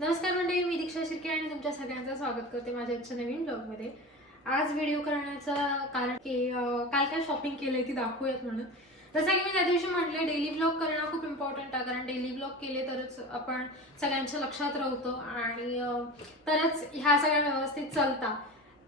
नमस्कार मंडळी मी दीक्षा शिर्के आणि तुमच्या सगळ्यांचं स्वागत करते माझ्या आजच्या नवीन ब्लॉगमध्ये. आज व्हिडिओ करण्याचं कारण की काल काय शॉपिंग केलंय ती दाखवूयात म्हणून. जसं की मी त्या दिवशी म्हटले डेली ब्लॉग करणं खूप इम्पॉर्टंट आहे कारण डेली ब्लॉग केले तरच आपण सगळ्यांच्या लक्षात राहतो आणि तरच ह्या सगळ्या व्यवस्थित चालता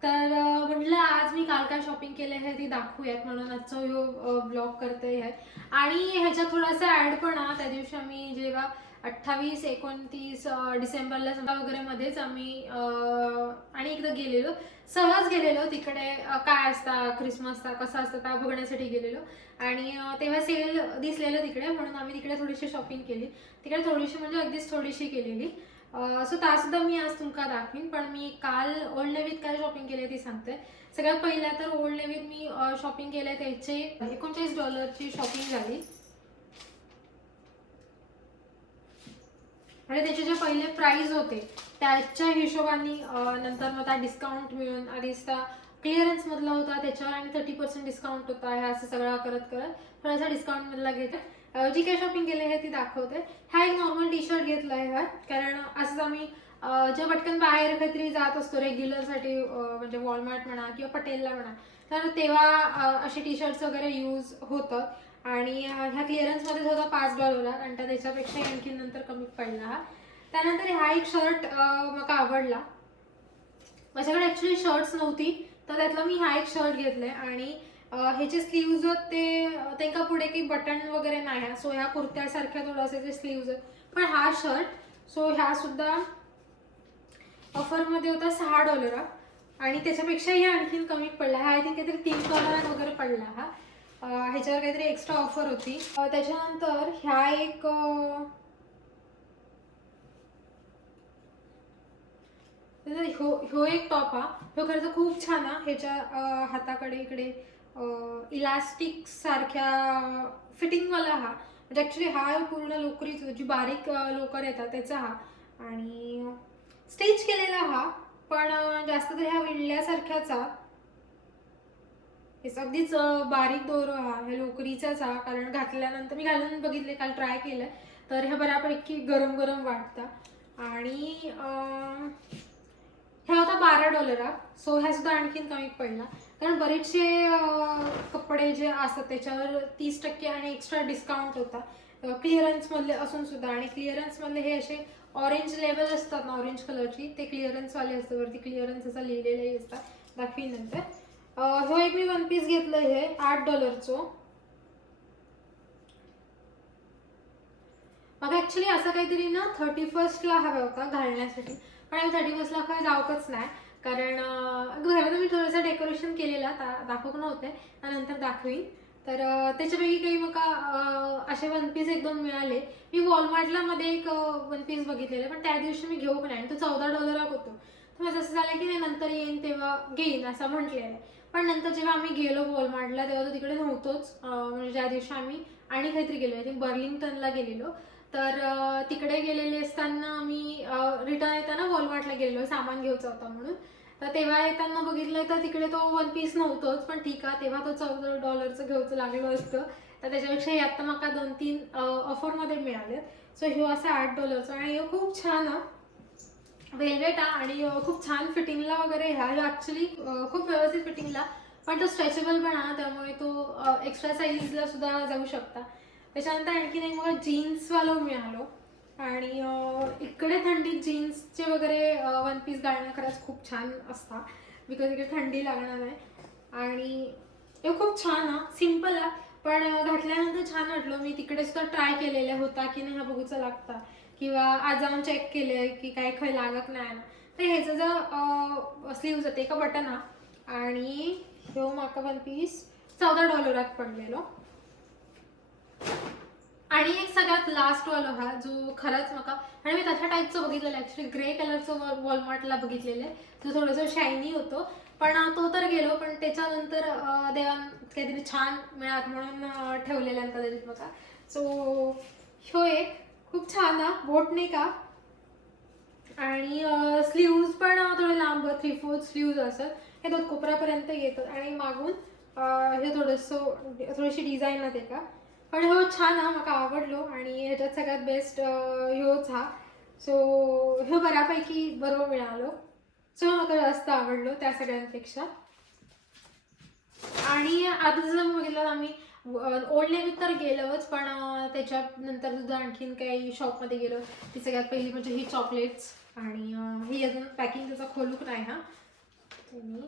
तर म्हटलं आज मी काल काय शॉपिंग केले आहे ती दाखवूयात म्हणून आजचा ह्यो ब्लॉग करते आहे आणि ह्याच्यात थोडासा ॲड पण आहे त्या दिवशी आम्ही जेव्हा अठ्ठावीस एकोणतीस डिसेंबरला समजा वगैरे मध्येच आम्ही आणि एकदा गेलेलो. सहज गेलेलो तिकडे काय असता क्रिसमसचा कसा असतं त्या बघण्यासाठी गेलेलो. आणि तेव्हा सेल दिसलेलं तिकडे म्हणून आम्ही तिकडे थोडीशी शॉपिंग केली. तिकडे थोडीशी म्हणजे अगदीच थोडीशी केलेली. सो त्यासुद्धा मी आज तुमका दाखवीन पण मी काल ओल्ड नेवीत काय शॉपिंग केली ती सांगते. सगळ्यात पहिला तर ओल्ड नेवीत मी शॉपिंग केलं त्याचे एकोणचाळीस डॉलरची शॉपिंग झाली. आणि त्याचे जे पहिले प्राईज होते त्याच्या हिशोबाने नंतर मग त्या डिस्काउंट मिळून आधीच त्या क्लिअरन्स मधला होता त्याच्यावर आणि थर्टी पर्सेंट डिस्काउंट होता ह्या असं सगळं करत करत. थोडासा डिस्काउंट मधला घेते जी काय शॉपिंग केली आहे ती दाखवते. हा एक नॉर्मल टी शर्ट घेतला आहे हा. कारण असंच आम्ही जे पटकन बाहेर काहीतरी जात असतो रेग्युलरसाठी म्हणजे वॉलमार्ट म्हणा किंवा पटेलला म्हणा तर तेव्हा असे टी शर्ट्स वगैरे यूज होतं. आणि ह्या क्लिअरन्समध्ये होता पाच डॉलर आणि त्या त्याच्यापेक्षा आणखी नंतर कमी पडला हा त्यानंतर हा एक शर्ट मला आवडला. माझ्याकडे ॲक्च्युली शर्ट्स नव्हती तर त्यातला मी हा एक शर्ट घेतले आणि ह्याचे स्लीव्ज आहेत ते त्यांका पुढे काही बटन वगैरे नाही सो ह्या कुर्त्यासारख्या थोडासे ते स्लीव्ज आहेत. पण हा शर्ट सो ह्या सुद्धा ऑफरमध्ये होता सहा डॉलर आणि त्याच्यापेक्षाही आणखीन कमी पडला. हा आय थिंक काहीतरी तीन डॉलर वगैरे पडला हा. ह्याच्यावर काहीतरी एक्स्ट्रा ऑफर होती. त्याच्यानंतर ह्या एक हो ह्यो एक टॉप हा. ह्यो खरं तर खूप छान हा. ह्याच्या हाताकडे इकडे इलास्टिक सारख्या फिटिंगवाला हा. म्हणजे ॲक्च्युली हा पूर्ण लोकरी जी बारीक लोकर येतात त्याचा हा. आणि स्टिच केलेला हा. पण जास्त तर ह्या विणल्यासारख्याचा हेच अगदीच बारीक दोर हा ह्या लोकरीचाच हा कारण घातल्यानंतर मी घालून बघितले काल ट्राय केलं. तर ह्या बऱ्यापैकी गरम गरम वाटतं. आणि ह्या होता बारा डॉलर. हा सो ह्या सुद्धा आणखीन कमी पडला. कारण बरेचसे कपडे जे असतात त्याच्यावर तीस टक्के आणि एक्स्ट्रा डिस्काउंट होता. क्लिअरन्समधले असून सुद्धा. आणि क्लिअरन्समधले हे असे ऑरेंज लेवल असतात ना ऑरेंज कलरची ते क्लिअरन्सवाले असतात. वरती क्लिअरन्स असं लिहिलेलेही असतात. दाखवीन नंतर. अं, ह्यो एक मी वन पीस घेतलं हे आठ डॉलरचं मग ॲक्च्युली असं काहीतरी ना थर्टी फर्स्टला हवा होता घालण्यासाठी. पण आम्ही थर्टी फर्स्टला काय जावकच नाही. कारण घरात मी थोडंसं डेकोरेशन केलेलं ता- दाखवत नव्हते नंतर दाखवीन. तर त्याच्यापैकी काही मग असे वन पीस एक दोन मिळाले. मी वॉलमार्टला मध्ये एक वन पीस बघितलेलं पण त्या दिवशी मी घेऊ पण आणि तो चौदा डॉलर होतो. तर माझं असं झालं की नाही नंतर येईन तेव्हा घेईन असं म्हटलेलं आहे. पण नंतर जेव्हा आम्ही गेलो वॉलमार्टला तेव्हा तो तिकडे नव्हतोच. म्हणजे ज्या दिवशी आम्ही आणि काहीतरी गेलो आय थिंक बर्लिंग्टनला गेलेलो. तर तिकडे गेलेले असताना मी रिटर्न येताना वॉलमार्टला गेलेलो सामान घ्यायचं होता म्हणून. तर तेव्हा येताना बघितलं तर तिकडे तो वन पीस नव्हतोच पण ठीक आहे तेव्हा तो चौदा डॉलरचं घ्यायचं लागलं असतं. तर त्याच्यापेक्षा आता मला दोन तीन ऑफरमध्ये मिळाले सो ह्यो असा आठ डॉलरचा आणि ह्यो खूप छान आहे. वेलवेट आहे आणि खूप छान फिटिंगला वगैरे ह्या ॲक्च्युली खूप व्यवस्थित फिटिंगला. पण तो स्ट्रेचेबल पण हा त्यामुळे तो एक्स्ट्रा साईजला सुद्धा जाऊ शकता. त्याच्यानंतर आणखीन एक मला जीन्सवाला मिळालो आणि इकडे थंडीत जीन्सचे वगैरे वन पीस घालणं खरंच खूप छान असतात बिकॉज इकडे थंडी लागणार आहे. आणि हे खूप छान हा सिंपल पण घातल्यानंतर छान वाटलं. मी तिकडे सुद्धा ट्राय केलेला होता की नाही हा बघूचा लागता किंवा आज जाऊन चेक केले की काय खय लागत नाही ना. तर ह्याचं जर स्लीव्ज होते का बटन हा आणि ह्यो माका वन पीस चौदा डॉलरात पडलेलो. आणि एक सगळ्यात लास्ट वॉल हा जो खरंच मका आणि मी तशा टाईपचं बघितलेलं ऍक्च्युली ग्रे कलरचं वॉल वॉलमार्टला बघितलेलं आहे. जो थोडंसं शायनी होतो. पण तो तर गेलो पण त्याच्यानंतर देवान काहीतरी छान मिळात म्हणून ठेवलेला आहे कदाचित मका सो ह्यो एक खूप छान हा बोट नाही का? आणि स्लीव्ज पण थोडे लांब थ्री फोर्थ स्लीव्ज असत हे दोन कोपऱ्यापर्यंत येतात. आणि मागून हे थोडंसं थोडीशी डिझाईन आहे का? पण हो छान हा मला आवडलो आणि ह्याच्यात सगळ्यात बेस्ट ह्योच हा. सो हे बऱ्यापैकी बरोबर मिळालो. सो मला जास्त आवडलो त्या सगळ्यांपेक्षा. आणि आता जर बघितलं आम्ही ओल्ड नेवीत तर गेलोच पण त्याच्यानंतर सुद्धा आणखीन काही शॉपमध्ये गेलो. ती सगळ्यात पहिली म्हणजे ही चॉकलेट्स आणि ही अजून पॅकिंग त्याचा खोलूक नाही हा. त्यांनी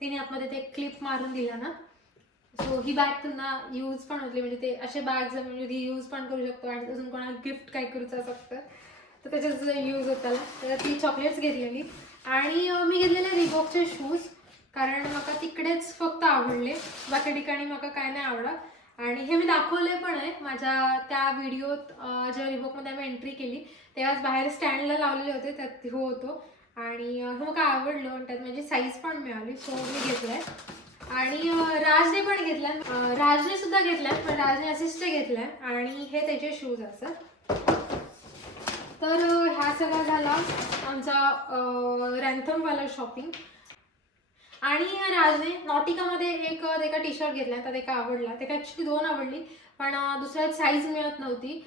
तिने आतमध्ये ते क्लिप मारून दिला ना. सो ही बॅग त्यांना यूज पण होतली. म्हणजे ते असे बॅग्स म्हणजे ती यूज पण करू शकतो. आणि अजून कोणाला गिफ्ट काय करूचं असतं. तर त्याच्यात यूज होताला तर ती चॉकलेट्स घेतलेली. आणि मी घेतलेले रिबॉकचे शूज कारण मला तिकडेच फक्त आवडले. बाकी ठिकाणी मला काय नाही आवडत. आणि हे मी दाखवले पण आहे. माझ्या त्या व्हिडिओत ज्या रिबॉकमध्ये आम्ही एंट्री केली तेव्हाच बाहेर स्टँडला लावलेले होते. त्यात हो होतो. आणि हे मला आवडलं. आणि त्यात माझी साईज पण मिळाली. सो मी घेतलंय. आणि राजने पण घेतला राजने सुद्धा घेतलाय पण राजने असिस्ट घेतलाय आणि हे त्याचे शूज असतात तर ह्या सगळा झाला आमचा रॅन्थमवाला शॉपिंग आणि राजने नॉटिकामध्ये एक अं, एका टी शर्ट घेतला तर एका आवडला. ते ॲक्च्युली दोन आवडली पण दुसऱ्यात साईज मिळत नव्हती.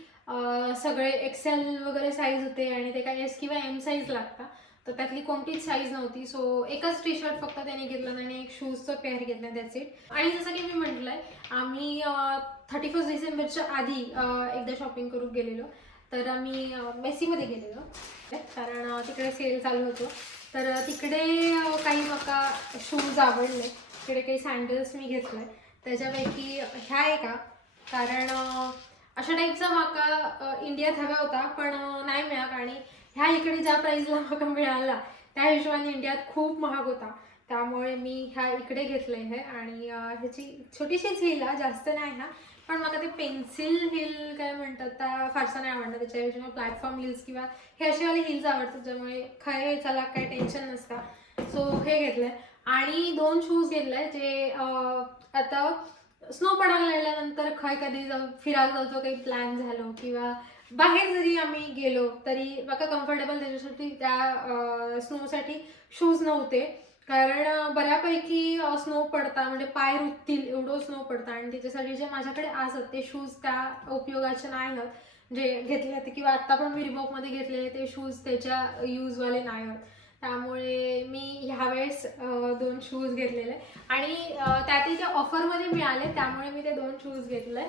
सगळे एक्सेल वगैरे साईज होते आणि ते काय एस किंवा एम साईज लागता. तर त्यातली कोणतीच साईज नव्हती. सो एकच टी शर्ट फक्त त्याने घेतलं आणि एक शूजचं पेअर घेतलं त्याच इट आणि जसं की मी म्हटलंय आम्ही थर्टी फर्स्ट डिसेंबरच्या आधी एकदा शॉपिंग करून गेलेलो. तर आम्ही मेसीमध्ये गेलेलो. कारण तिकडे सेल चालू होतो. तर तिकडे काही मका शूज आवडले. तिकडे काही सँडल्स मी घेतले त्याच्यापैकी ह्या आहे का कारण अशा टाईपचा माका इंडियात हवा होता पण नाही मिळाला. आणि ह्या इकडे ज्या प्राईजला मला मिळाला त्या हिशोबाने इंडियात खूप महाग होता. त्यामुळे मी ह्या इकडे घेतले आहे आणि ह्याची छोटीशीच हिल आहे जास्त नाही ना पण मला ते पेन्सिल हिल काय म्हणतात त्या फारसा नाही आवडणार. त्याच्याऐवजी मला प्लॅटफॉर्म हिल्स किंवा हे असेवाले हिल्स आवडतात ज्यामुळे खरे चला काही टेन्शन नसतं. सो हे घेतलंय. आणि दोन शूज घेतले जे आता स्नो पडायला लागल्यानंतर खय कधी जाऊ फिरायला जाऊचं काही प्लॅन झालो किंवा बाहेर जरी आम्ही गेलो तरी मला कम्फर्टेबल त्याच्यासाठी त्या स्नोसाठी शूज नव्हते. कारण बऱ्यापैकी स्नो पडता म्हणजे पाय रुततील एवढं स्नो पडता. आणि त्याच्यासाठी जे माझ्याकडे असत ते शूज त्या उपयोगाचे नाही आहेत. जे घेतले होते किंवा आत्ता पण मी रिबॉकमध्ये घेतलेले ते शूज त्याच्या यूजवाले नाही आहेत. त्यामुळे मी ह्यावेळेस दोन शूज घेतलेले. आणि त्यातील त्यातही ते ऑफरमध्ये मिळाले त्यामुळे मी ते दोन शूज घेतले.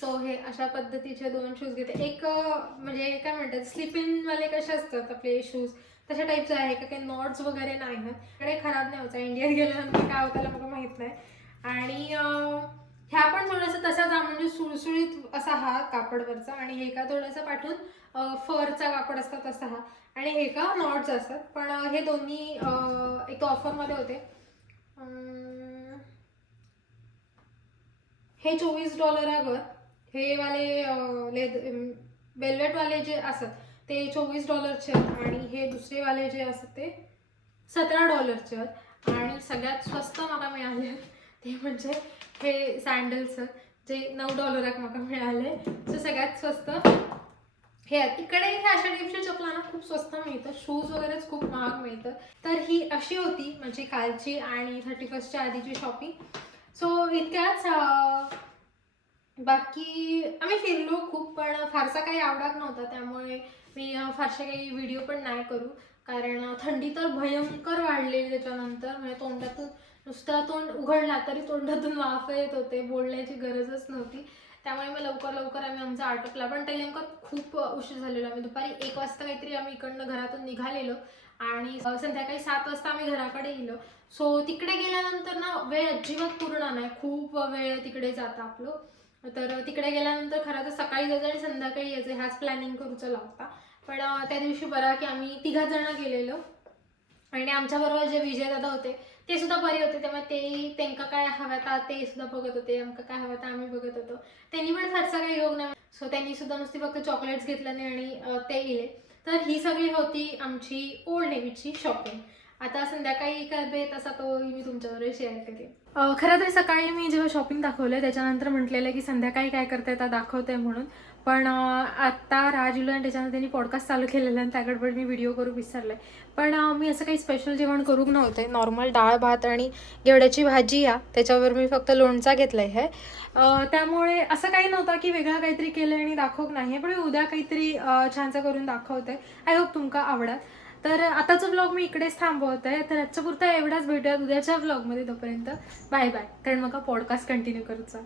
सो हे अशा पद्धतीचे दोन शूज घेते. एक म्हणजे काय म्हणतात स्लिप वाले कसे असतात आपले शूज तशा टाईपचं आहे का काही नॉट्स वगैरे नाही आहेत. कडे खराब नाही होता. इंडियात गेल्यानंतर काय होतं मला माहीत नाही. आणि ह्या पण थोडंसं तसाच म्हणजे सुळसुळीत असा हा कापडवरचा. आणि हे का थोडंसं पाठवून फरचा कापड असतात तसा हा. आणि हे का नॉट्स असतात. पण हे दोन्ही एक ऑफरमध्ये होते. हे चोवीस डॉलर अगं. हे वाले लेद वेल्वेटवाले जे असतात ते चोवीस डॉलरचे आहेत. आणि हे दुसरे वाले जे असतात ते सतरा डॉलरचे आहेत. आणि सगळ्यात स्वस्त मला मिळाले ते म्हणजे हे सँडलचं जे नऊ डॉलराक मला मिळाले. सो सगळ्यात स्वस्त हे इकडे हे अशा टाईपच्या चपलांना खूप स्वस्त मिळतं. शूज वगैरेच खूप महाग मिळतं. तर ही अशी होती म्हणजे कालची आणि थर्टी फर्स्टच्या आधीची शॉपिंग सो इतक्याच uh, बाकी आम्ही फिरलो खूप पण फारसा काही आवडत नव्हता. त्यामुळे मी फारसे काही व्हिडिओ पण नाही करू. कारण थंडी तर भयंकर वाढलेली त्याच्यानंतर. म्हणजे तोंडातून नुसता तोंड उघडला तरी तोंडातून वाफ येत होते. बोलण्याची गरजच नव्हती. त्यामुळे मग लवकर लवकर आम्ही आमचा आटोपला. पण ते नेमकं खूप उशीर झालेला. आम्ही दुपारी एक वाजता काहीतरी आम्ही इकडनं घरातून निघालेलो. आणि संध्याकाळी सात वाजता आम्ही घराकडे गेलो. सो तिकडे गेल्यानंतर ना वेळ अजिबात पूर्ण नाही. खूप वेळ तिकडे जातं आपलं. तर तिकडे गेल्यानंतर खरं तर सकाळी जायचं आणि संध्याकाळी यायचं. ह्याच प्लॅनिंग करूचा लागता पण त्या दिवशी बरा की आम्ही तिघा जण गेलेलो. आणि आमच्याबरोबर जे विजय दादा होते ते सुद्धा बरे होते. तेव्हा ते त्यांका काय हव्याता ते सुद्धा बघत होते. आमका काय हव्याता आम्ही बघत होतो. त्यांनी पण फारसा काही योग नाही. सो त्यांनी सुद्धा नुसती फक्त चॉकलेट्स घेतल्याने आणि ते गेले. तर ही सगळी होती आमची ओल्ड नेव्हीची शॉपिंग आता संध्याकाळी करते तसा तो मी तुमच्याबरोबर शेअर करते. खरं तर सकाळी मी जेव्हा शॉपिंग दाखवलं त्याच्यानंतर म्हटलेलं की संध्याकाळी काय करते आता दाखवते म्हणून. पण आत्ता राजूला आणि त्याच्यानंतर त्यांनी पॉडकास्ट चालू केलेला आणि त्याकडे मी व्हिडिओ करू विसरले. पण मी असं काही स्पेशल जेवण करू नव्हते. नॉर्मल डाळ भात आणि घेवड्याची भाजी या. त्याच्यावर मी फक्त लोणचा घेतला आहे त्यामुळे असं काही नव्हतं की वेगळं काहीतरी केलं आणि दाखवक नाही पण मी उद्या काहीतरी छानसं करून दाखवते. आय होप तुमका आवडत तर आताचा ब्लॉग मी इकडेच थांबवत. आहे तर आजच्या पुरता एवढाच भेटूयात उद्याच्या ब्लॉगमध्ये तोपर्यंत. बाय बाय कारण मग पॉडकास्ट कंटिन्यू करूचा.